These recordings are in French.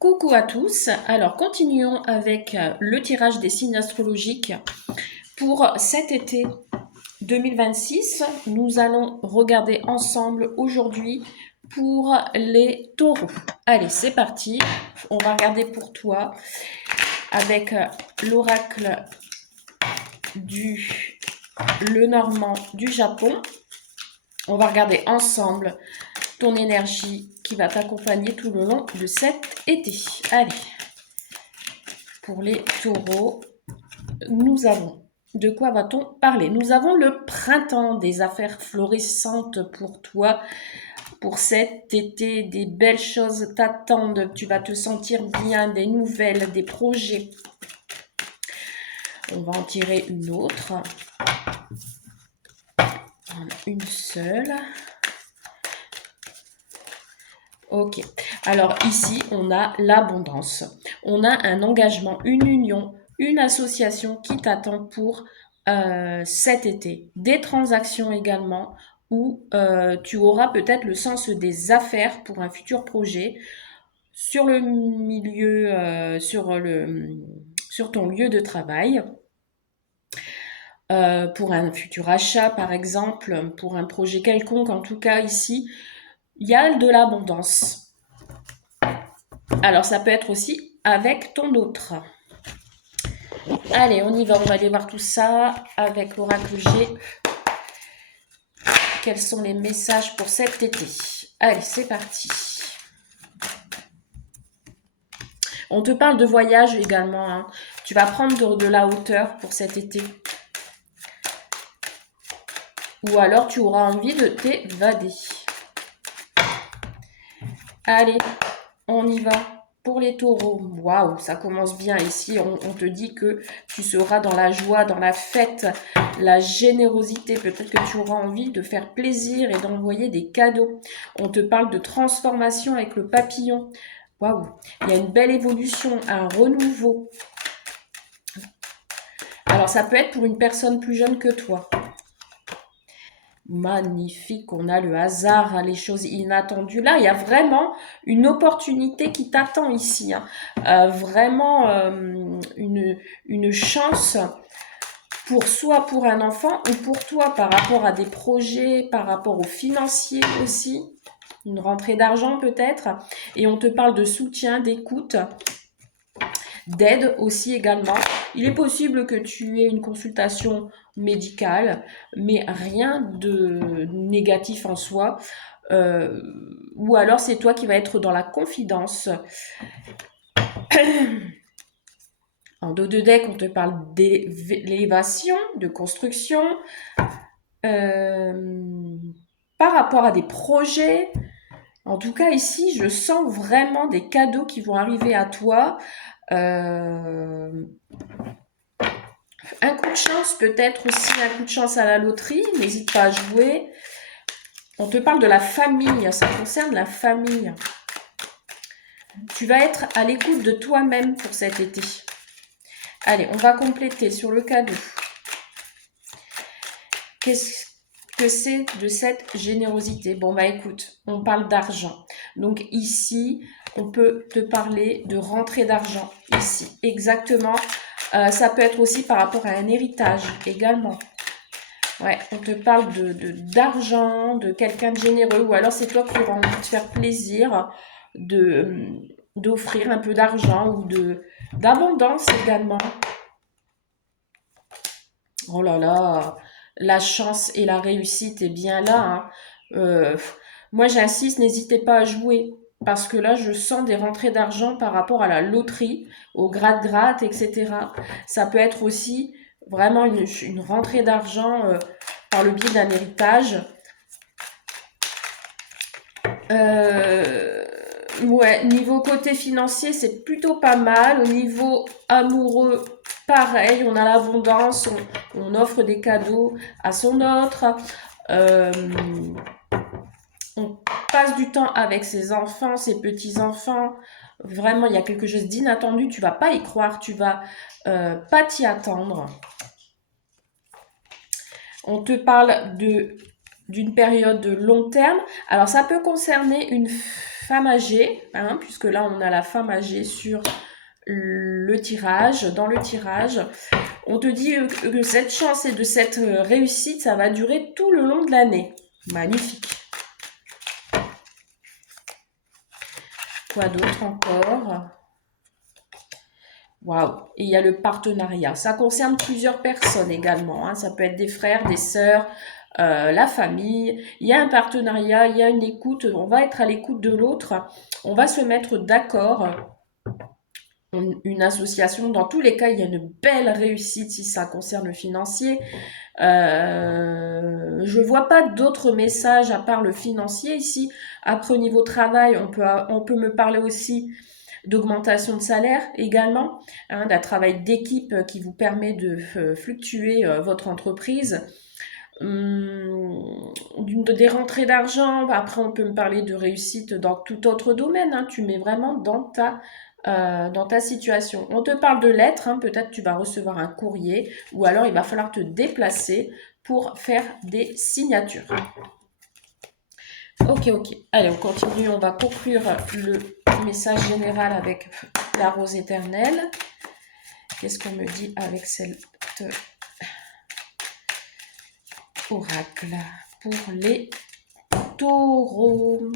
Coucou à tous, alors continuons avec le tirage des signes astrologiques pour cet été 2026. Nous allons regarder ensemble aujourd'hui pour les taureaux. Allez, c'est parti, on va regarder pour toi avec l'oracle du Lenormand du Japon. On va regarder ensemble ton énergie qui va t'accompagner tout le long de cet été. Allez, pour les taureaux, nous avons, de quoi va-t-on parler? Nous avons le printemps, des affaires florissantes pour toi, pour cet été, des belles choses t'attendent, tu vas te sentir bien, des nouvelles, des projets. On va en tirer une autre. Une seule. Ok, alors ici on a l'abondance, on a un engagement, une union, une association qui t'attend pour cet été. Des transactions également où tu auras peut-être le sens des affaires pour un futur projet sur le milieu, sur ton lieu de travail. Pour un futur achat par exemple, pour un projet quelconque, en tout cas ici, il y a de l'abondance. Alors, ça peut être aussi avec ton autre. Allez, on y va, on va aller voir tout ça avec l'oracle G. Quels sont les messages pour cet été? Allez, c'est parti. On te parle de voyage également. Hein. Tu vas prendre de la hauteur pour cet été. Ou alors, tu auras envie de t'évader. Allez, on y va. Pour les taureaux, waouh, ça commence bien ici. On te dit que tu seras dans la joie, dans la fête, la générosité. Peut-être que tu auras envie de faire plaisir et d'envoyer des cadeaux. On te parle de transformation avec le papillon. Waouh, il y a une belle évolution, un renouveau. Alors, ça peut être pour une personne plus jeune que toi. Magnifique, on a le hasard, hein, les choses inattendues. Là, il y a vraiment une opportunité qui t'attend ici. Hein. Vraiment une chance soit pour un enfant ou pour toi par rapport à des projets, par rapport aux financiers aussi. Une rentrée d'argent peut-être. Et on te parle de soutien, d'écoute, d'aide aussi également. Il est possible que tu aies une consultation médicale, mais rien de négatif en soi. Ou alors c'est toi qui vas être dans la confidence. En dos de deck, on te parle d'élévation, de construction, par rapport à des projets. En tout cas, ici, je sens vraiment des cadeaux qui vont arriver à toi. Un coup de chance, peut-être aussi un coup de chance à la loterie. N'hésite pas à jouer. On te parle de la famille. Ça concerne la famille. Tu vas être à l'écoute de toi-même pour cet été. Allez, on va compléter sur le cadeau. Qu'est-ce que c'est de cette générosité? Bon, bah écoute, on parle d'argent. Donc ici, on peut te parler de rentrée d'argent. Ici, exactement. Ça peut être aussi par rapport à un héritage également. Ouais, on te parle d'argent, de quelqu'un de généreux, ou alors c'est toi qui auras envie de faire plaisir, d'offrir un peu d'argent ou d'abondance également. Oh là là, la chance et la réussite est bien là. Hein. Moi j'insiste, n'hésitez pas à jouer. Parce que là, je sens des rentrées d'argent par rapport à la loterie, au gratte-gratte, etc. Ça peut être aussi vraiment une rentrée d'argent par le biais d'un héritage. Ouais, niveau côté financier, c'est plutôt pas mal. Au niveau amoureux, pareil, on a l'abondance, on offre des cadeaux à son autre. On passe du temps avec ses enfants, ses petits-enfants. Vraiment, il y a quelque chose d'inattendu. Tu vas pas y croire, tu vas pas t'y attendre. On te parle d'une période de long terme. Alors, ça peut concerner une femme âgée, hein, puisque là on a la femme âgée sur le tirage, dans le tirage. On te dit que cette chance et de cette réussite, ça va durer tout le long de l'année. Magnifique. Quoi d'autre encore? Waouh. Et il y a le partenariat. Ça concerne plusieurs personnes également, hein. Ça peut être des frères, des sœurs, la famille. Il y a un partenariat, il y a une écoute. On va être à l'écoute de l'autre. On va se mettre d'accord. Une association. Dans tous les cas, il y a une belle réussite si ça concerne le financier. Je vois pas d'autres messages à part le financier ici. Après, au niveau travail, on peut me parler aussi d'augmentation de salaire également, hein, d'un travail d'équipe qui vous permet de fluctuer votre entreprise. Des rentrées d'argent, après on peut me parler de réussite dans tout autre domaine, hein, tu mets vraiment dans ta situation. On te parle de lettres, hein, peut-être tu vas recevoir un courrier ou alors il va falloir te déplacer pour faire des signatures. Ok. Allez, on continue, on va conclure le message général avec la rose éternelle. Qu'est-ce qu'on me dit avec cette oracle pour les taureaux?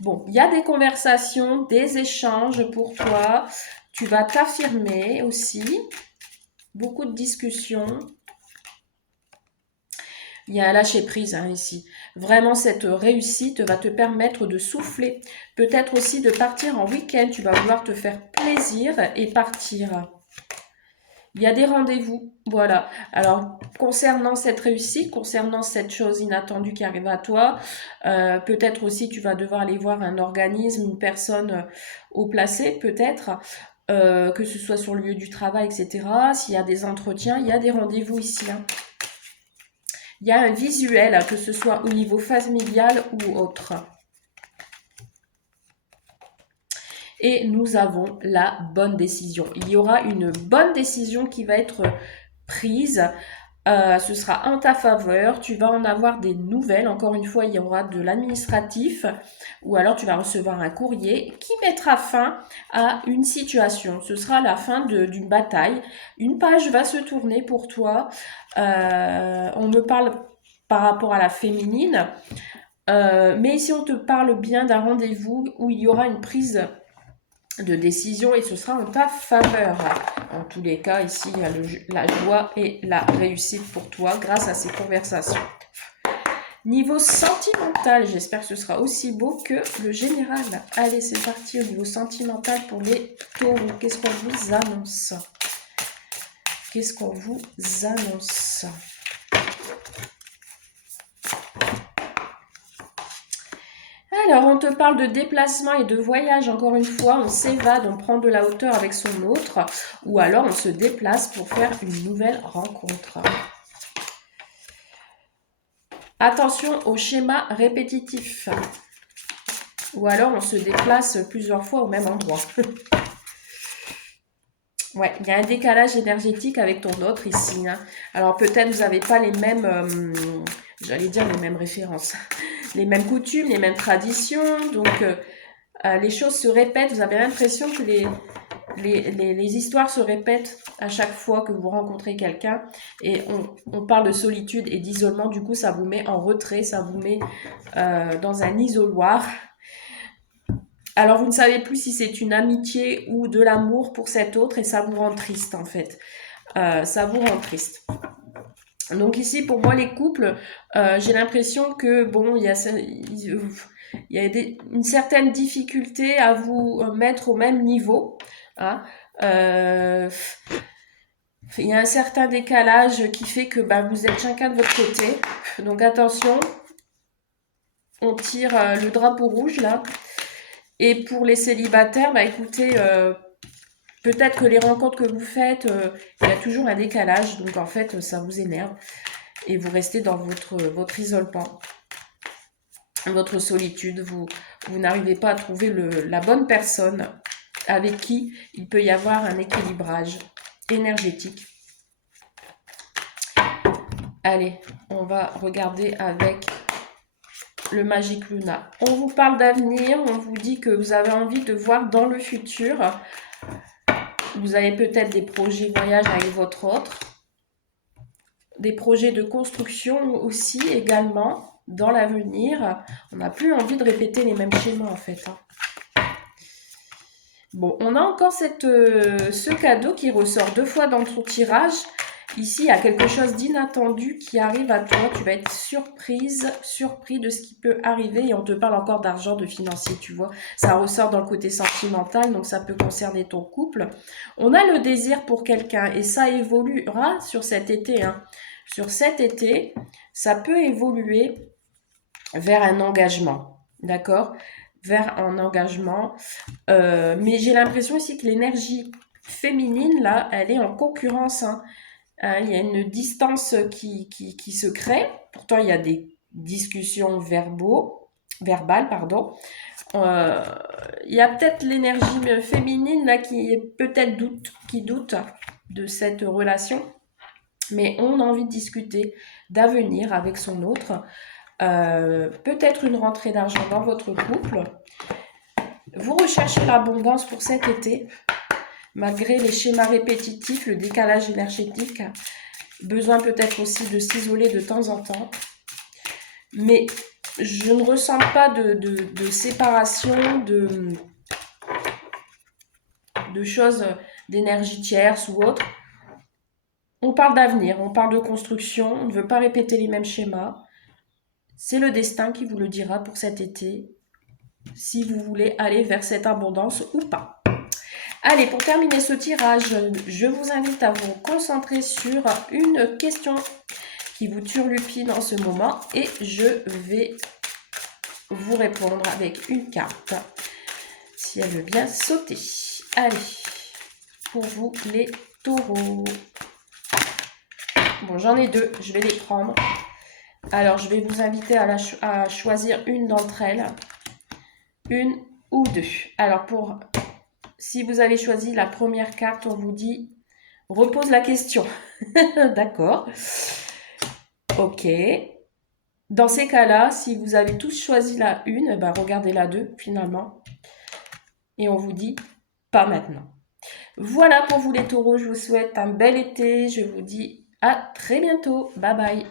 Bon, il y a des conversations, des échanges pour toi. Tu vas t'affirmer aussi. Beaucoup de discussions. Il y a un lâcher-prise hein, ici. Vraiment, cette réussite va te permettre de souffler. Peut-être aussi de partir en week-end. Tu vas vouloir te faire plaisir et partir. Il y a des rendez-vous, voilà. Alors, concernant cette réussite, concernant cette chose inattendue qui arrive à toi, peut-être aussi tu vas devoir aller voir un organisme, une personne haut placée, peut-être, que ce soit sur le lieu du travail, etc. S'il y a des entretiens, il y a des rendez-vous ici. Hein. Il y a un visuel, que ce soit au niveau familial ou autre. Et nous avons la bonne décision. Il y aura une bonne décision qui va être prise. Ce sera en ta faveur. Tu vas en avoir des nouvelles. Encore une fois, il y aura de l'administratif. Ou alors, tu vas recevoir un courrier qui mettra fin à une situation. Ce sera la fin d'une bataille. Une page va se tourner pour toi. On me parle par rapport à la féminine. Mais ici, on te parle bien d'un rendez-vous où il y aura une prise de décision et ce sera en ta faveur. En tous les cas, ici, il y a la joie et la réussite pour toi grâce à ces conversations. Niveau sentimental, j'espère que ce sera aussi beau que le général. Allez, c'est parti au niveau sentimental pour les taureaux. Qu'est-ce qu'on vous annonce? Qu'est-ce qu'on vous annonce? Alors, on te parle de déplacement et de voyage. Encore une fois, on s'évade, on prend de la hauteur avec son autre. Ou alors, on se déplace pour faire une nouvelle rencontre. Attention au schéma répétitif. Ou alors, on se déplace plusieurs fois au même endroit. Ouais, il y a un décalage énergétique avec ton autre ici. Hein. Alors, peut-être vous n'avez pas les mêmes... j'allais dire les mêmes références. Les mêmes coutumes, les mêmes traditions. Donc, les choses se répètent. Vous avez l'impression que les histoires se répètent à chaque fois que vous rencontrez quelqu'un. Et on parle de solitude et d'isolement. Du coup, ça vous met en retrait. Ça vous met dans un isoloir. Alors, vous ne savez plus si c'est une amitié ou de l'amour pour cet autre. Et ça vous rend triste, en fait. Ça vous rend triste. Donc ici, pour moi, les couples, j'ai l'impression que, bon, il y a une certaine difficulté à vous mettre au même niveau. Hein. Il y a un certain décalage qui fait que vous êtes chacun de votre côté. Donc attention, on tire le drapeau rouge là. Et pour les célibataires, écoutez... peut-être que les rencontres que vous faites, il y a toujours un décalage. Donc, en fait, ça vous énerve. Et vous restez dans votre isolement, votre solitude. Vous n'arrivez pas à trouver la bonne personne avec qui il peut y avoir un équilibrage énergétique. Allez, on va regarder avec le Magic Luna. On vous parle d'avenir, on vous dit que vous avez envie de voir dans le futur. Vous avez peut-être des projets voyage avec votre autre. Des projets de construction aussi également dans l'avenir. On n'a plus envie de répéter les mêmes schémas en fait. Bon, on a encore ce cadeau qui ressort 2 fois dans ton tirage. Ici, il y a quelque chose d'inattendu qui arrive à toi. Tu vas être surpris de ce qui peut arriver. Et on te parle encore d'argent, de financier, tu vois. Ça ressort dans le côté sentimental, donc ça peut concerner ton couple. On a le désir pour quelqu'un et ça évoluera sur cet été. Sur cet été, ça peut évoluer vers un engagement, d'accord? Vers un engagement. Mais j'ai l'impression aussi que l'énergie féminine, là, elle est en concurrence. Il y a une distance qui se crée. Pourtant, il y a des discussions verbales, pardon. Il y a peut-être l'énergie féminine là qui est peut-être qui doute de cette relation, mais on a envie de discuter d'avenir avec son autre. Peut-être une rentrée d'argent dans votre couple. Vous recherchez l'abondance pour cet été, malgré les schémas répétitifs, le décalage énergétique. Besoin peut-être aussi de s'isoler de temps en temps. Mais je ne ressens pas de séparation, de choses, d'énergie tierce ou autre. On parle d'avenir, on parle de construction, on ne veut pas répéter les mêmes schémas. C'est le destin qui vous le dira pour cet été, si vous voulez aller vers cette abondance ou pas. Allez, pour terminer ce tirage, je vous invite à vous concentrer sur une question qui vous turlupine en ce moment et je vais vous répondre avec une carte, si elle veut bien sauter. Allez, pour vous les taureaux. Bon, j'en ai 2, je vais les prendre. Alors, je vais vous inviter à choisir une d'entre elles. Une ou 2. Alors, si vous avez choisi la première carte, on vous dit « Repose la question ». D'accord. Ok. Dans ces cas-là, si vous avez tous choisi la 1, ben regardez la 2 finalement. Et on vous dit « Pas maintenant ». Voilà pour vous les taureaux, je vous souhaite un bel été. Je vous dis à très bientôt. Bye bye.